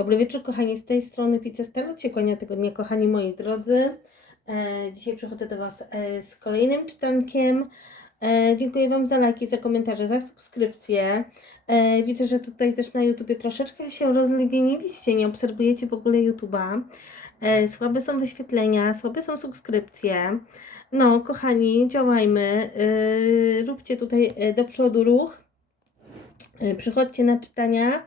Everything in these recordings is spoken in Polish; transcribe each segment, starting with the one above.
Dobry wieczór, kochani, z tej strony Pizza Starot się kłania tego dnia, kochani moi drodzy. E, dzisiaj przychodzę do Was e, z kolejnym czytankiem. E, dziękuję Wam za lajki, za komentarze, za subskrypcje. E, widzę, że tutaj też na YouTubie troszeczkę się rozleniwiliście, nie obserwujecie w ogóle YouTuba. E, słabe są wyświetlenia, słabe są subskrypcje. No, kochani, działajmy. E, róbcie tutaj e, do przodu ruch. E, Przychodźcie na czytania.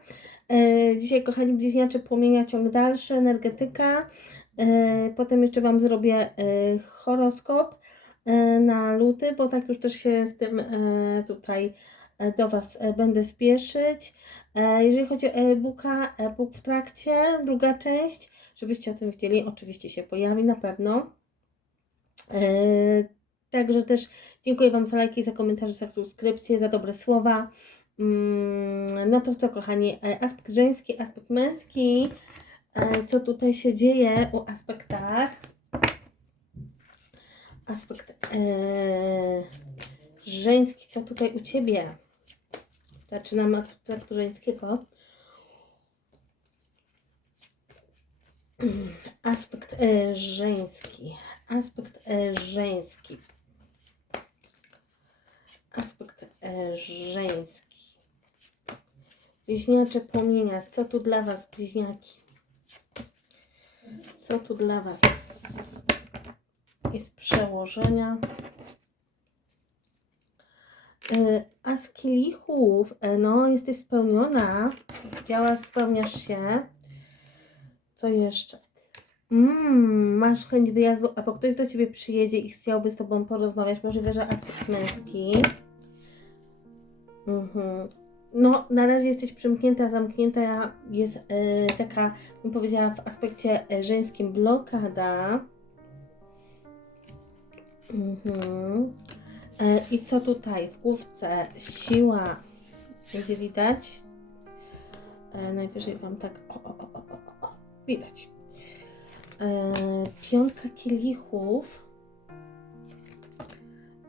E, Dzisiaj, kochani bliźniacze, płomienia ciąg dalszy, energetyka. E, Potem jeszcze Wam zrobię e, horoskop na luty, bo tak już też się z tym tutaj do Was będę spieszyć. Jeżeli chodzi o e-booka, e-book w trakcie, druga część, żebyście o tym wiedzieli, oczywiście się pojawi na pewno. Także też dziękuję Wam za lajki, za komentarze, za subskrypcje, za dobre słowa. Mm, No to co, kochani, e, aspekt żeński, aspekt męski. E, Co tutaj się dzieje u aspektach? Aspekt e, żeński, co tutaj u Ciebie? Zaczynamy od aspektu żeńskiego. Aspekt żeński. Aspekt żeński. Aspekt żeński. Bliźniacze płomienia. Co tu dla Was, bliźniaki? Co tu dla Was jest przełożenia? E, A z kielichów, e, no jesteś spełniona. Działasz, spełniasz się. Co jeszcze? Mm, masz chęć wyjazdu, albo ktoś do Ciebie przyjedzie i chciałby z Tobą porozmawiać. Możliwe, że aspekt męski. Mhm. No, na razie jesteś przymknięta, zamknięta. Jest e, taka, bym powiedziała, w aspekcie e, żeńskim blokada. Mhm. E, I co tutaj? W główce siła. Będzie widać. E, najwyżej Wam tak. O, o, o, o, o. Widać. E, piątka kielichów.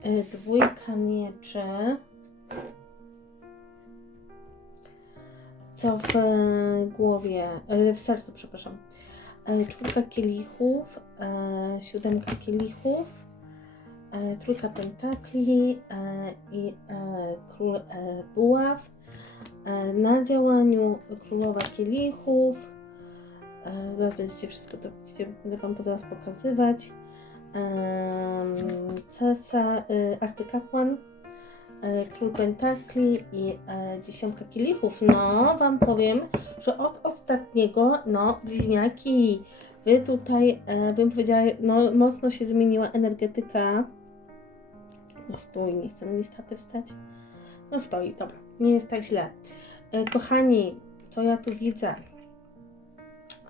E, dwójka mieczy. Co w e, głowie, e, w sercu, przepraszam. E, Czwórka kielichów, siódemka kielichów, trójka pentakli i król buław. Na działaniu królowa kielichów. Zaraz będziecie wszystko to będę Wam zaraz pokazywać. Em, Cesa, y, arcykapłan, król pentakli i e, dziesiątka kielichów. No, Wam powiem, że od ostatniego, no, bliźniaki, Wy tutaj, e, bym powiedziała, no, mocno się zmieniła energetyka. No stój, nie chce mi staty wstać. No stoi, dobra, nie jest tak źle. E, kochani, co ja tu widzę?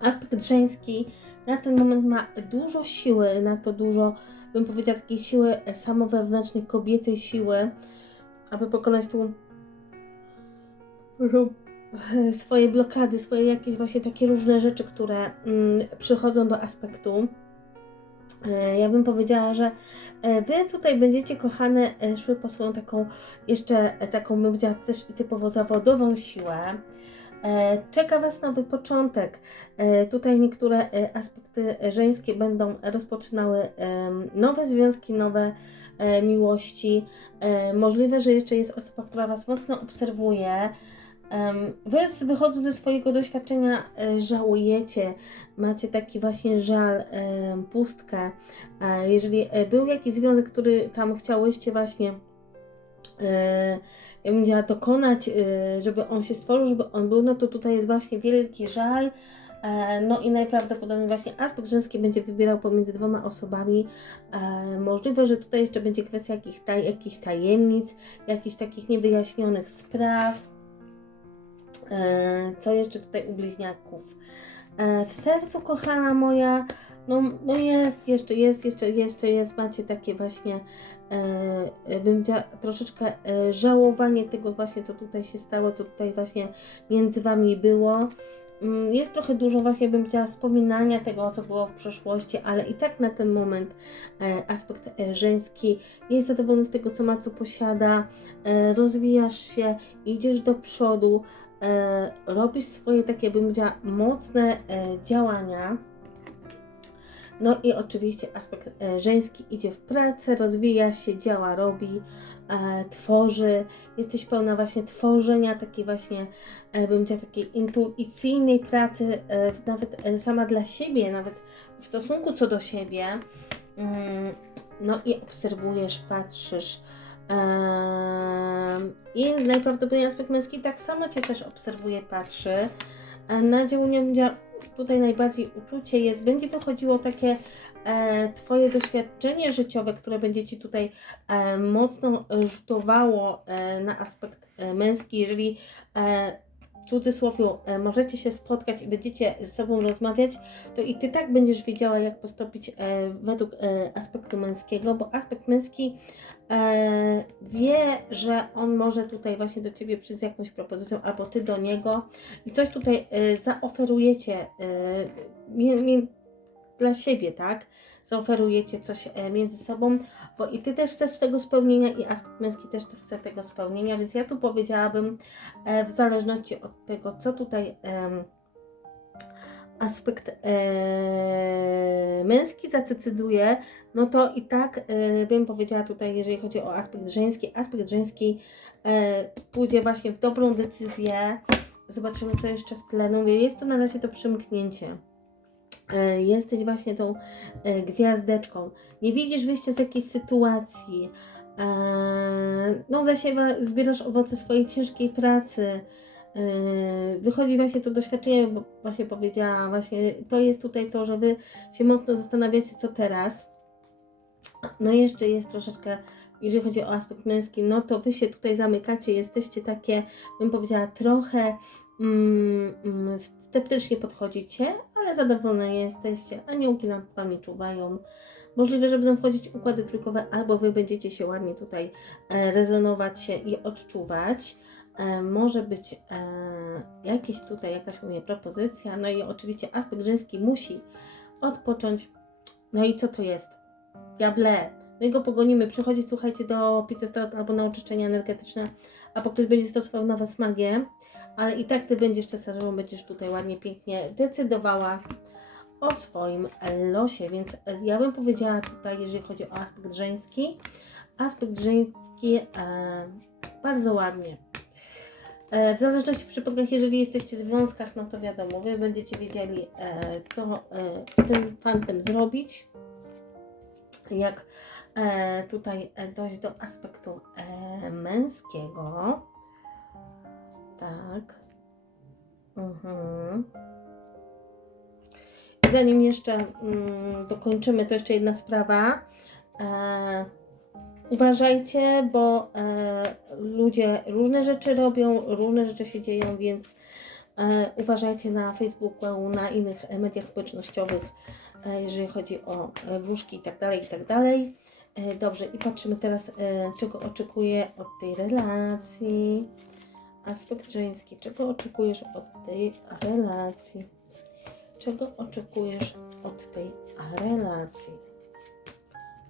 Aspekt żeński na ten moment ma dużo siły, na to dużo, bym powiedziała, takiej siły samowewnętrznej, kobiecej siły, aby pokonać tu e, swoje blokady, swoje jakieś właśnie takie różne rzeczy, które mm, przychodzą do aspektu. E, Ja bym powiedziała, że e, Wy tutaj będziecie kochane szły po swoją taką jeszcze taką, bym powiedziała, też i typowo zawodową siłę. E, Czeka Was nowy początek. E, Tutaj niektóre e, aspekty żeńskie będą rozpoczynały nowe związki, nowe miłości. Możliwe, że jeszcze jest osoba, która Was mocno obserwuje. Wy wychodząc ze swojego doświadczenia żałujecie, macie taki właśnie żal, pustkę. Jeżeli był jakiś związek, który tam chciałyście właśnie ja bym chciała dokonać, e, żeby on się stworzył, żeby on był, no to tutaj jest właśnie wielki żal. E, No i najprawdopodobniej właśnie aspekt żeński będzie wybierał pomiędzy dwoma osobami. E, Możliwe, że tutaj jeszcze będzie kwestia jakich taj, jakichś tajemnic, jakichś takich niewyjaśnionych spraw. E, Co jeszcze tutaj u bliźniaków? E, W sercu, kochana moja, no, no jest, jeszcze jest, jeszcze, jeszcze jest, macie takie właśnie, e, bym powiedziała, troszeczkę e, żałowanie tego właśnie, co tutaj się stało, co tutaj właśnie między Wami było. Mm, Jest trochę dużo właśnie, bym chciała, wspominania tego, co było w przeszłości, ale i tak na ten moment e, aspekt e, żeński jest zadowolony z tego, co ma, co posiada, e, rozwijasz się, idziesz do przodu, e, robisz swoje takie, bym powiedziała, mocne e, działania. No i oczywiście aspekt e, żeński idzie w pracę, rozwija się, działa, robi, e, tworzy. Jesteś pełna właśnie tworzenia, takiej właśnie, e, bym powiedziała, takiej intuicyjnej pracy, e, nawet e, sama dla siebie, nawet w stosunku co do siebie. Mm, no i obserwujesz, patrzysz. Em, I najprawdopodobniej aspekt męski tak samo Cię też obserwuje, patrzy. E, Na działaniu będzie tutaj najbardziej uczucie jest, będzie wychodziło takie e, Twoje doświadczenie życiowe, które będzie Ci tutaj e, mocno rzutowało e, na aspekt e, męski, jeżeli e, cudzysłowie e, możecie się spotkać i będziecie ze sobą rozmawiać, to i Ty tak będziesz wiedziała, jak postąpić e, według e, aspektu męskiego, bo aspekt męski wie, że on może tutaj właśnie do Ciebie przyjść z jakąś propozycją, albo Ty do niego i coś tutaj zaoferujecie dla siebie, tak? Zaoferujecie coś e, między sobą, bo i Ty też chcesz tego spełnienia i aspekt męski też chce tego spełnienia, więc ja tu powiedziałabym e, w zależności od tego, co tutaj aspekt e, męski zadecyduje, no to i tak bym powiedziała tutaj, jeżeli chodzi o aspekt żeński, aspekt żeński pójdzie właśnie w dobrą decyzję. Zobaczymy, co jeszcze w tle. No jest to na razie to przymknięcie. E, Jesteś właśnie tą e, gwiazdeczką. Nie widzisz wyjścia z jakiejś sytuacji. E, No, zasiewa, zbierasz owoce swojej ciężkiej pracy. Wychodzi właśnie to doświadczenie, bo właśnie powiedziała, właśnie to jest tutaj to, że wy się mocno zastanawiacie, co teraz. No jeszcze jest troszeczkę, jeżeli chodzi o aspekt męski, no to wy się tutaj zamykacie, jesteście takie, bym powiedziała, trochę mm, mm, sceptycznie podchodzicie, ale zadowolone jesteście, aniołki nad wami czuwają. Możliwe, że będą wchodzić układy trójkowe, albo wy będziecie się ładnie tutaj e, rezonować się i odczuwać. E, może być e, jakieś tutaj jakaś mówię, propozycja, no i oczywiście aspekt żeński musi odpocząć. No i co to jest? Diable. My go pogonimy, przychodzi, słuchajcie, do pizzy albo na oczyszczenie energetyczne, a po ktoś będzie stosował na Was magię, ale i tak Ty będziesz cesarzem, będziesz tutaj ładnie, pięknie decydowała o swoim losie, więc ja bym powiedziała tutaj, jeżeli chodzi o aspekt żeński, aspekt żeński e, bardzo ładnie. E, w zależności w przypadkach, jeżeli jesteście w związkach, no to wiadomo, Wy będziecie wiedzieli, e, co e, tym fantem zrobić, jak e, tutaj dojść do aspektu e, męskiego. Tak. Mhm. Zanim jeszcze mm, dokończymy, to jeszcze jedna sprawa. E, uważajcie, bo e, ludzie różne rzeczy robią, różne rzeczy się dzieją, więc e, uważajcie na Facebooku, na innych e, mediach społecznościowych, e, jeżeli chodzi o e, wróżki i tak dalej, i tak. E, Dobrze, i patrzymy teraz, e, czego oczekuję od tej relacji. Aspekt żeński, czego oczekujesz od tej relacji? Czego oczekujesz od tej relacji?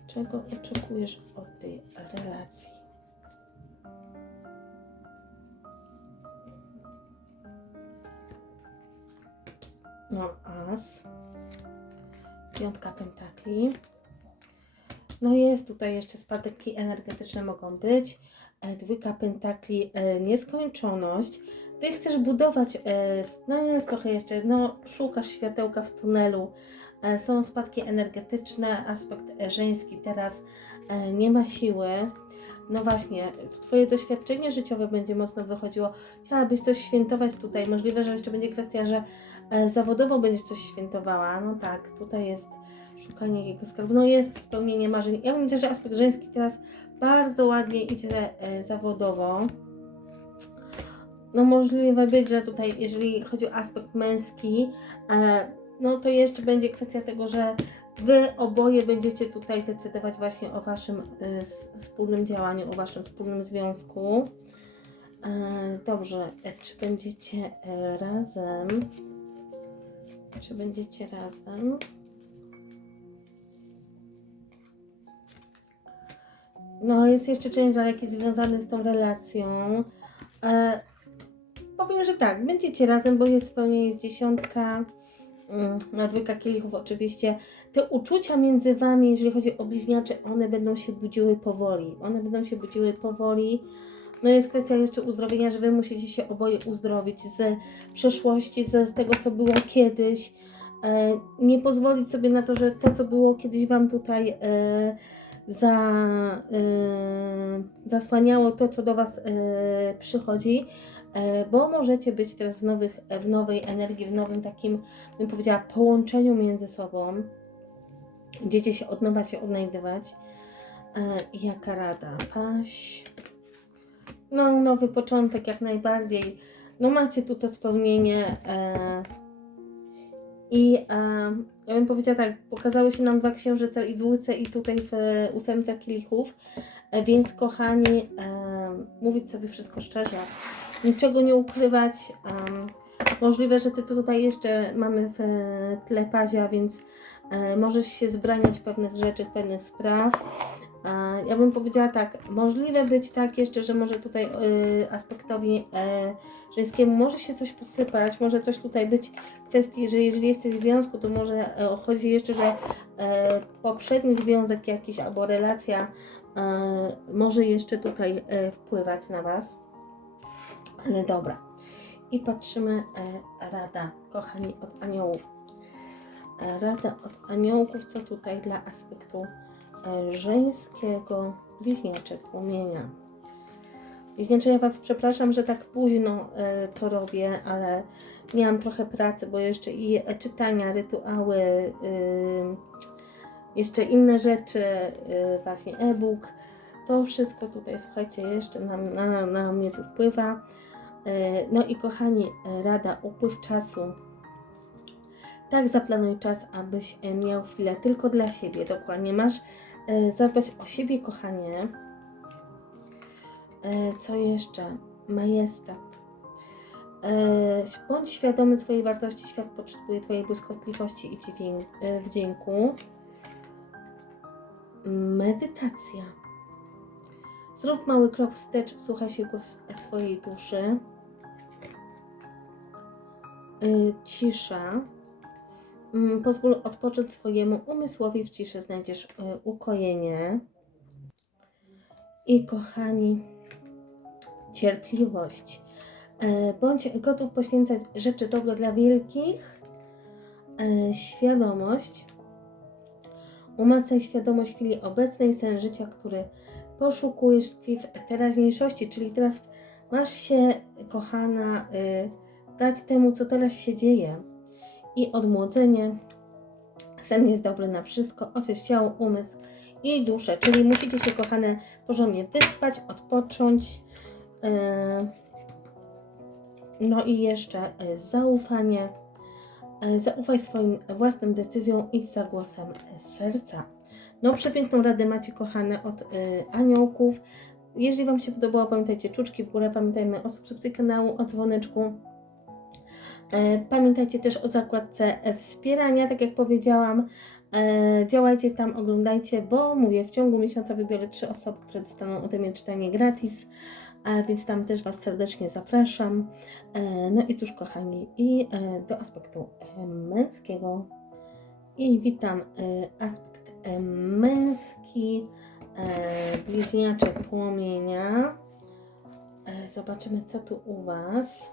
Czego oczekujesz od tej relacji? No, as. Piątka pentakli. No jest tutaj jeszcze spadeki energetyczne mogą być. E, Dwójka pentakli, e, nieskończoność. Ty chcesz budować, e, no jest trochę jeszcze, no szukasz światełka w tunelu. Są spadki energetyczne, aspekt żeński teraz nie ma siły. No właśnie, Twoje doświadczenie życiowe będzie mocno wychodziło. Chciałabyś coś świętować tutaj. Możliwe, że jeszcze będzie kwestia, że zawodowo będziesz coś świętowała. No tak, tutaj jest szukanie jakiegoś skarbu. No jest spełnienie marzeń. Ja bym że aspekt żeński teraz bardzo ładnie idzie e, zawodowo. No możliwe być, że tutaj, jeżeli chodzi o aspekt męski, e, no to jeszcze będzie kwestia tego, że Wy oboje będziecie tutaj decydować właśnie o Waszym e, wspólnym działaniu, o Waszym wspólnym związku. Dobrze, czy będziecie razem? Czy będziecie razem? No, jest jeszcze ale jakiś związany z tą relacją. E, powiem, że tak, będziecie razem, bo jest spełnienie dziesiątka, mm, na dwójka kielichów oczywiście. Te uczucia między Wami, jeżeli chodzi o bliźniacze, one będą się budziły powoli. One będą się budziły powoli. No jest kwestia jeszcze uzdrowienia, że Wy musicie się oboje uzdrowić z przeszłości, ze, z tego, co było kiedyś. E, nie pozwolić sobie na to, że to, co było kiedyś Wam tutaj e, za, e, zasłaniało to, co do Was e, przychodzi, e, bo możecie być teraz w, nowych, w nowej energii, w nowym takim, bym powiedziała, połączeniu między sobą. Będziecie się od nowa się odnajdywać. Jaka rada? Paś. No, nowy początek jak najbardziej. No macie tu to spełnienie. E, I e, ja bym powiedziała tak, pokazały się nam dwa księżyce i w i tutaj w e, ósemce kielichów. E, więc kochani, e, mówić sobie wszystko szczerze. Niczego nie ukrywać. em, możliwe, że ty tutaj jeszcze mamy w e, tle pazia, więc e, możesz się zbraniać pewnych rzeczy, pewnych spraw. E, ja bym powiedziała tak, możliwe być tak jeszcze, że może tutaj e, aspektowi e, żeńskiemu może się coś posypać, może coś tutaj być kwestii, że jeżeli jesteś w związku, to może e, chodzi jeszcze, że e, poprzedni związek jakiś albo relacja e, może jeszcze tutaj e, wpływać na Was. Ale dobra. I patrzymy e, rada, kochani, od aniołów. E, rada od aniołków, co tutaj dla aspektu e, żeńskiego bliźniaczek płomienia. Bliźniacze, ja Was przepraszam, że tak późno e, to robię, ale miałam trochę pracy, bo jeszcze i czytania, rytuały, y, jeszcze inne rzeczy, y, właśnie e-book. To wszystko tutaj, słuchajcie, jeszcze na, na, na mnie tu wpływa. E, No i kochani, rada, upływ czasu. Tak zaplanuj czas, abyś e, miał chwilę tylko dla siebie. Dokładnie masz zadbać o siebie, kochanie. E, Co jeszcze? Majestat. E, Bądź świadomy swojej wartości. Świat potrzebuje Twojej błyskotliwości i e, wdzięku. Medytacja. Zrób mały krok wstecz, słuchaj się głos swojej duszy. Cisza. Mm, Pozwól odpocząć swojemu umysłowi, w ciszy znajdziesz ukojenie. I kochani, cierpliwość. E, Bądź gotów poświęcać rzeczy dobre dla wielkich. E, Świadomość. Umacnij świadomość chwili obecnej, sen życia, który poszukujesz tkwi w teraźniejszości, czyli teraz masz się, kochana, y, dać temu, co teraz się dzieje. I odmłodzenie. Sen jest dobry na wszystko, oczyść ciało, umysł i duszę, czyli musicie się, kochane, porządnie wyspać, odpocząć. Y, No i jeszcze y, zaufanie. Y, Zaufaj swoim własnym decyzjom, idź za głosem serca. No, przepiękną radę macie, kochane, od aniołków. Jeżeli Wam się podobało, pamiętajcie czuczki w górę, pamiętajmy o subskrypcji kanału, o dzwoneczku. E, Pamiętajcie też o zakładce e, wspierania, tak jak powiedziałam. E, Działajcie tam, oglądajcie, bo mówię, w ciągu miesiąca wybiorę trzy osoby, które dostaną ode mnie czytanie gratis, więc tam też Was serdecznie zapraszam. E, No i cóż, kochani, i e, do aspektu e, męskiego. I witam e, aspekt e, męski, e, bliźniacze płomienia. E, Zobaczymy, co tu u Was.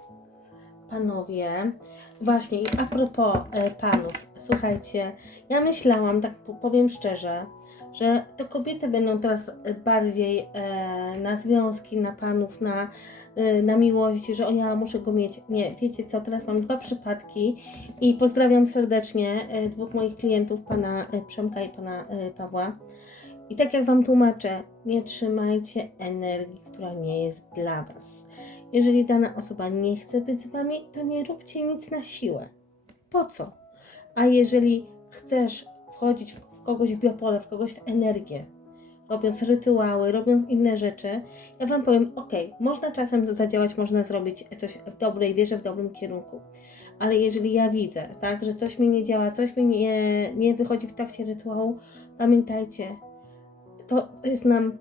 Panowie, właśnie a propos e, panów, słuchajcie, ja myślałam, tak po- powiem szczerze, że to kobiety będą teraz e, bardziej e, na związki, na panów, na, e, na miłość, że o ja muszę go mieć. Nie, wiecie co, teraz mam dwa przypadki i pozdrawiam serdecznie e, dwóch moich klientów, pana e, Przemka i pana e, Pawła. I tak jak Wam tłumaczę, nie trzymajcie energii, która nie jest dla Was. Jeżeli dana osoba nie chce być z Wami, to nie róbcie nic na siłę. Po co? A jeżeli chcesz wchodzić w, kogoś w biopole, w kogoś w energię, robiąc rytuały, robiąc inne rzeczy, ja Wam powiem, ok, można czasem zadziałać, można zrobić coś w dobrej wierze, w dobrym kierunku. Ale jeżeli ja widzę, tak, że coś mi nie działa, coś mi nie, nie wychodzi w trakcie rytuału, pamiętajcie, to jest nam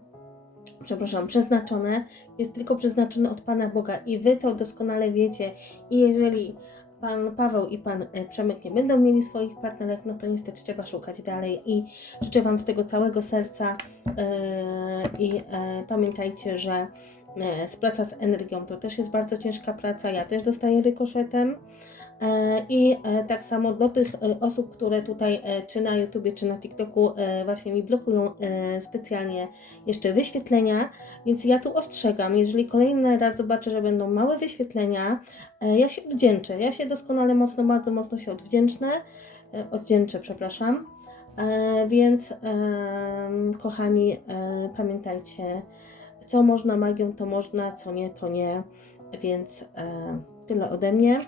przepraszam, przeznaczone, jest tylko przeznaczone od Pana Boga i Wy to doskonale wiecie. I jeżeli Pan Paweł i Pan e, Przemek nie będą mieli swoich partnerek, no to niestety trzeba szukać dalej i życzę Wam z tego całego serca e, i e, pamiętajcie, że praca z energią to też jest bardzo ciężka praca, ja też dostaję rykoszetem. E, I e, tak samo do tych e, osób, które tutaj czy na YouTubie, czy na TikToku właśnie mi blokują specjalnie jeszcze wyświetlenia, więc ja tu ostrzegam, jeżeli kolejny raz zobaczę, że będą małe wyświetlenia, ja się odwdzięczę, ja się doskonale mocno, bardzo mocno się odwdzięcznę, e, odwdzięczę, przepraszam, więc kochani, pamiętajcie, co można magią, to można, co nie, to nie, więc tyle ode mnie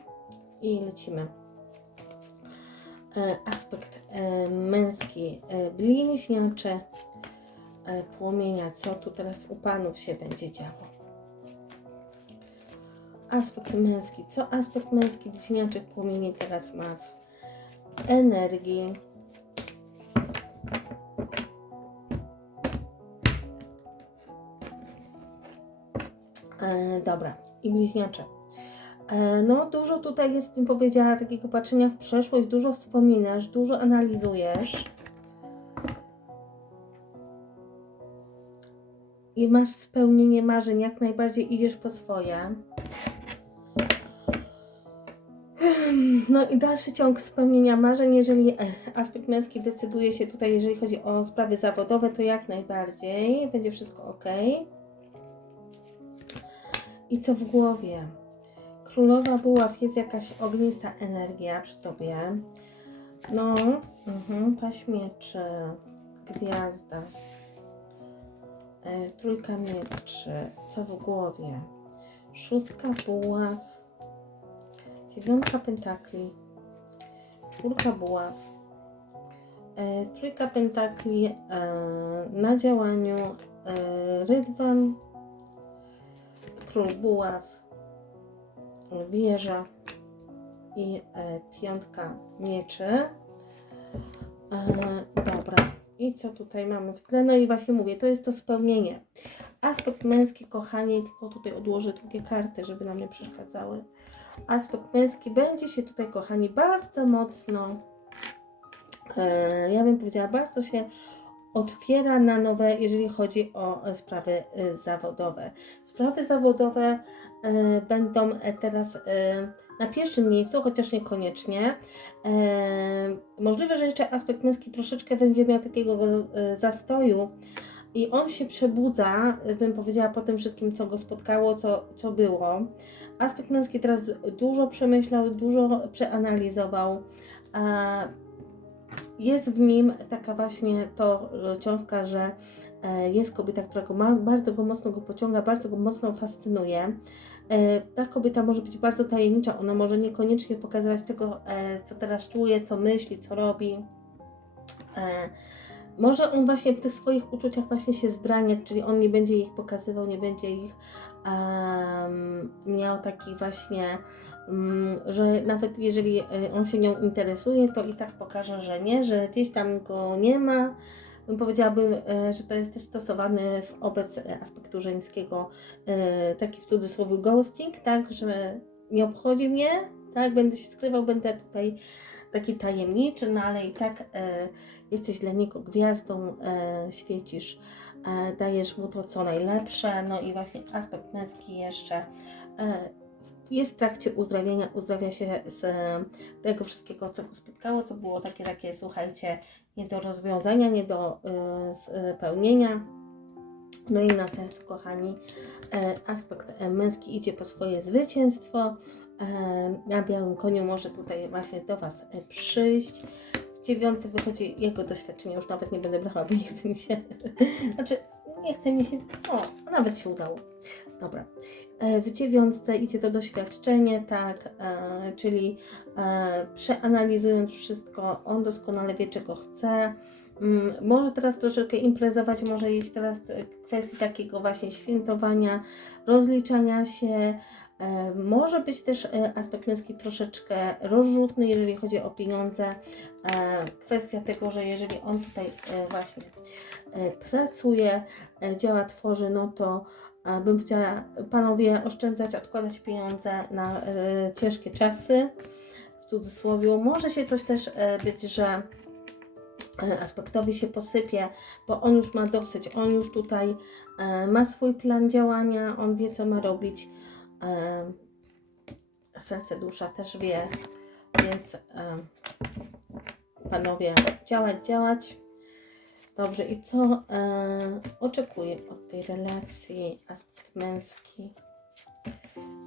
i lecimy. E, Aspekt e, męski, e, bliźniacze, płomienia, co tu teraz u panów się będzie działo. Aspekt męski, co aspekt męski, bliźniaczek, płomienie teraz ma w energii. Dobra, i bliźniacze. E, No, dużo tutaj jest, bym powiedziała, takiego patrzenia w przeszłość, dużo wspominasz, dużo analizujesz. I masz spełnienie marzeń, jak najbardziej idziesz po swoje. No i dalszy ciąg spełnienia marzeń, jeżeli e, aspekt męski decyduje się tutaj, jeżeli chodzi o sprawy zawodowe, to jak najbardziej, będzie wszystko ok. I co w głowie? Królowa buław jest jakaś ognista energia przy tobie. No, mhm, paść mieczy, gwiazda, e, trójka mieczy, co w głowie? Szóstka buław, dziewiątka pentakli, czwórka buław, e, trójka pentakli e, na działaniu, rydwan, król buław, wieża i e, piątka mieczy. E, dobra. I co tutaj mamy w tle? No i właśnie mówię, to jest to spełnienie. Aspekt męski, kochanie, tylko tutaj odłożę drugie karty, żeby nam nie przeszkadzały. Aspekt męski będzie się tutaj, kochani, bardzo mocno, e, ja bym powiedziała, bardzo się otwiera na nowe, jeżeli chodzi o e, sprawy e, zawodowe. Sprawy zawodowe e, będą teraz na pierwszym miejscu, chociaż niekoniecznie. Możliwe, że jeszcze aspekt męski troszeczkę będzie miał takiego zastoju i on się przebudza, bym powiedziała, po tym wszystkim, co go spotkało, co, co było. Aspekt męski teraz dużo przemyślał, dużo przeanalizował. Jest w nim taka właśnie to e, cząstka, że e, jest kobieta, która go ma, bardzo go mocno go pociąga, bardzo go mocno fascynuje. E, Ta kobieta może być bardzo tajemnicza, ona może niekoniecznie pokazywać tego, co teraz czuje, co myśli, co robi. E, Może on właśnie w tych swoich uczuciach właśnie się zbraniać, czyli on nie będzie ich pokazywał, nie będzie ich em, miał taki właśnie Mm, że nawet jeżeli e, on się nią interesuje, to i tak pokaże, że nie, że gdzieś tam go nie ma. Powiedziałabym, e, że to jest też stosowany wobec e, aspektu żeńskiego taki w cudzysłowie ghosting, tak, że nie obchodzi mnie, tak, będę się skrywał, będę tutaj taki tajemniczy, no ale i tak jesteś dla niego gwiazdą, świecisz, dajesz mu to co najlepsze, no i właśnie aspekt męski jeszcze jest w trakcie uzdrawiania, uzdrawia się z e, tego wszystkiego, co go spotkało, co było takie, takie, słuchajcie, nie do rozwiązania, nie do spełnienia. No i na sercu, kochani, e, aspekt e, męski idzie po swoje zwycięstwo. E, na białym koniu może tutaj właśnie do Was e, przyjść. W dziewiątce wychodzi jego doświadczenie, już nawet nie będę brała, bo nie chce mi się, znaczy nie chce mi się, o, nawet się udało. Dobra. E, W dziewiątce idzie to doświadczenie, tak, e, czyli e, przeanalizując wszystko, on doskonale wie, czego chce. Mm, Może teraz troszeczkę imprezować, może iść teraz kwestii takiego właśnie świętowania, rozliczania się, Może być też e, aspekt męski troszeczkę rozrzutny, jeżeli chodzi o pieniądze. E, Kwestia tego, że jeżeli on tutaj e, właśnie e, pracuje, e, działa, tworzy, no to e, bym chciała panowie oszczędzać, odkładać pieniądze na e, ciężkie czasy. W cudzysłowie może się coś też e, być, że e, aspektowi się posypie, bo on już ma dosyć, on już tutaj e, ma swój plan działania, on wie co ma robić. Serce, dusza też wie, więc panowie, działać, działać. Dobrze, i co oczekuję od tej relacji aspekt męski?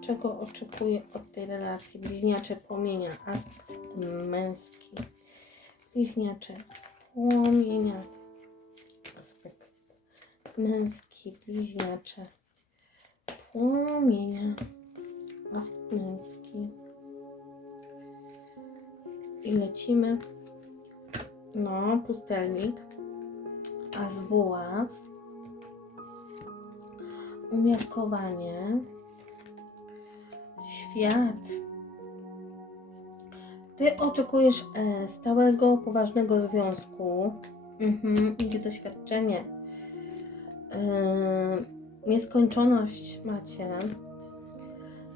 Czego oczekuję od tej relacji? Bliźniacze płomienia, aspekt męski. Bliźniacze płomienia, aspekt męski, bliźniacze płomienia, aspekt męski. I lecimy. No, pustelnik, a z umiarkowanie, świat. Ty oczekujesz e, stałego, poważnego związku. Mhm, idzie doświadczenie. E, nieskończoność macie.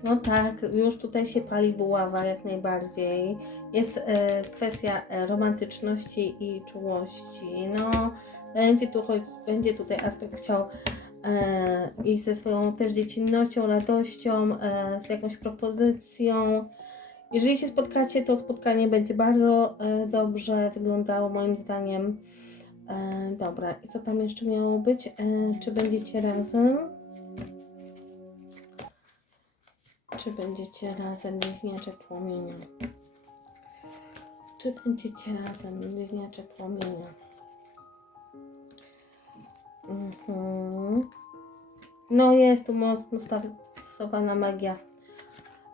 No tak, już tutaj się pali buława jak najbardziej. Jest e, kwestia e, romantyczności i czułości. No, będzie, tu, będzie tutaj aspekt chciał e, iść ze swoją też dziecinnością, radością, e, z jakąś propozycją. Jeżeli się spotkacie, to spotkanie będzie bardzo e, dobrze wyglądało moim zdaniem. E, dobra, i co tam jeszcze miało być? E, czy będziecie razem? Czy będziecie razem bliźniacze płomienia? Czy będziecie razem bliźniacze płomienia? Mhm. No jest tu mocno stosowana magia.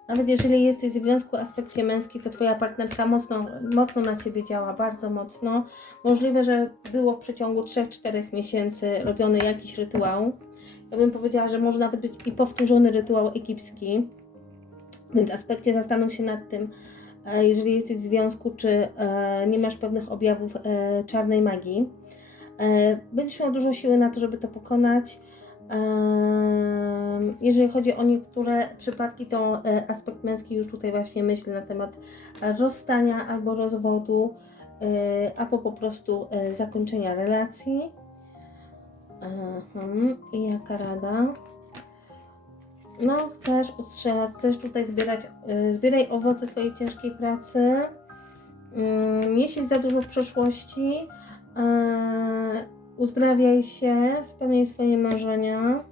Nawet jeżeli jesteś w związku w aspekcie męskim, to Twoja partnerka mocno, mocno na Ciebie działa, bardzo mocno. Możliwe, że było w przeciągu 3-4 miesięcy robiony jakiś rytuał. Ja bym powiedziała, że może nawet być i powtórzony rytuał egipski. Więc aspekcie zastanów się nad tym, e, jeżeli jesteś w związku, czy e, nie masz pewnych objawów e, czarnej magii. Będziesz miał dużo siły na to, żeby to pokonać. Jeżeli chodzi o niektóre przypadki, to e, aspekt męski już tutaj właśnie myśli na temat rozstania albo rozwodu, e, albo po prostu e, zakończenia relacji. Mhm. I jaka rada? No, chcesz ustrzelać, chcesz tutaj zbierać, zbieraj owoce swojej ciężkiej pracy, y, nie siedź za dużo w przeszłości, y, uzdrawiaj się, spełniaj swoje marzenia,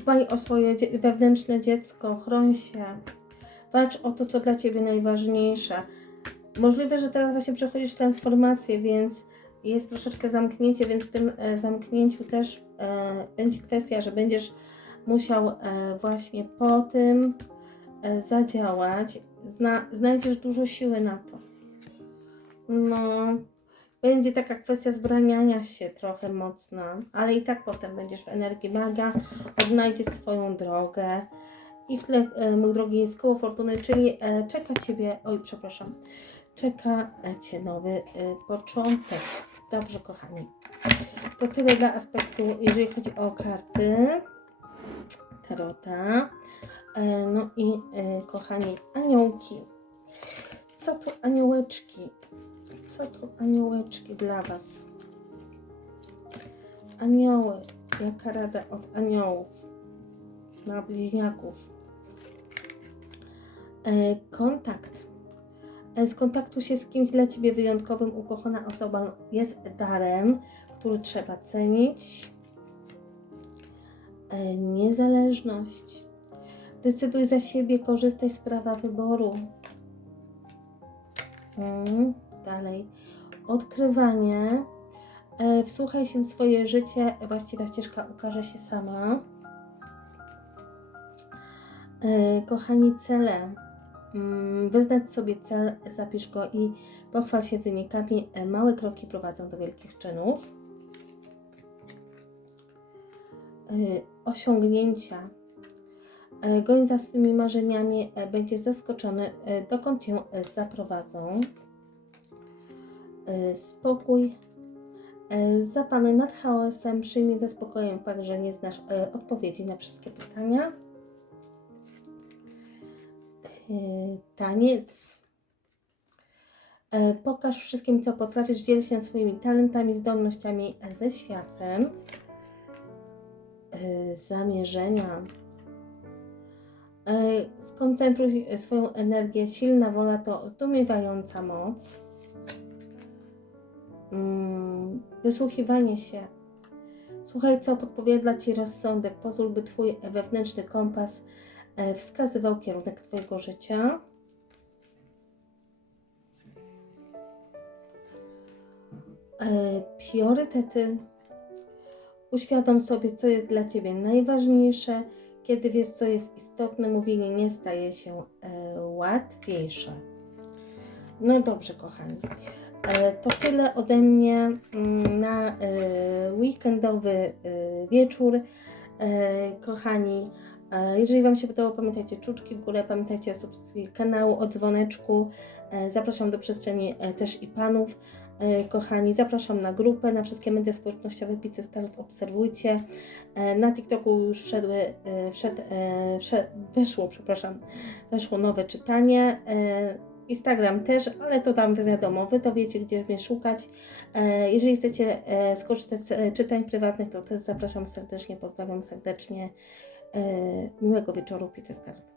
dbaj o swoje wewnętrzne dziecko, chroń się, walcz o to, co dla Ciebie najważniejsze. Możliwe, że teraz właśnie przechodzisz transformację, więc jest troszeczkę zamknięcie, więc w tym e, zamknięciu też e, będzie kwestia, że będziesz musiał e, właśnie po tym zadziałać. Zna, znajdziesz dużo siły na to. No, będzie taka kwestia zbraniania się trochę mocna, ale i tak potem będziesz w energii maga, odnajdziesz swoją drogę. I w tle, e, mój drogi, jest koło fortuny, czyli e, czeka Ciebie, oj, przepraszam, czeka e, Cię nowy początek. Dobrze, kochani. To tyle dla aspektu, jeżeli chodzi o karty tarota. No i kochani, aniołki. Co tu aniołeczki? Co tu aniołeczki dla Was? Anioły. Jaka rada od aniołów? Na bliźniaków. E, Kontakt. E, Skontaktuj się z kimś dla Ciebie wyjątkowym. Ukochana osoba jest darem, który trzeba cenić. E, Niezależność. Decyduj za siebie, korzystaj z prawa wyboru. Mm, dalej. Odkrywanie. E, Wsłuchaj się w swoje życie. Właściwa ścieżka ukaże się sama. E, Kochani, cele. Mm, Wyznacz sobie cel, zapisz go i pochwal się wynikami. E, Małe kroki prowadzą do wielkich czynów. Osiągnięcia. Goń za swymi marzeniami, będziesz zaskoczony, dokąd cię zaprowadzą. E, Spokój. E, Zapanuj nad chaosem, przyjmij ze spokojem fakt, że nie znasz e, odpowiedzi na wszystkie pytania. Taniec. Pokaż wszystkim, co potrafisz, dziel się swoimi talentami, zdolnościami ze światem. Zamierzenia. Skoncentruj swoją energię. Silna wola to zdumiewająca moc. Mm, Wysłuchiwanie się. Słuchaj, co podpowiada Ci rozsądek. Pozwól, by Twój wewnętrzny kompas e, wskazywał kierunek Twojego życia. E, Priorytety. Uświadom sobie, co jest dla Ciebie najważniejsze. Kiedy wiesz, co jest istotne, mówienie nie staje się e, łatwiejsze. No dobrze, kochani. E, to tyle ode mnie mm, na e, weekendowy e, wieczór. Kochani, jeżeli Wam się podobało, pamiętajcie czuczki w górę, pamiętajcie o subskrypcji kanału, o dzwoneczku. Zapraszam do przestrzeni też i panów. Kochani, zapraszam na grupę, na wszystkie media społecznościowe Pizzy Start obserwujcie. Na TikToku już wszedły, wszedł, wszedł, przepraszam, weszło nowe czytanie. Instagram też, ale to tam wiadomo, wy to wiecie, gdzie mnie szukać. E, Jeżeli chcecie e, skorzystać z e, czytań prywatnych, to też zapraszam serdecznie, pozdrawiam serdecznie. Miłego wieczoru, Pizzy Start.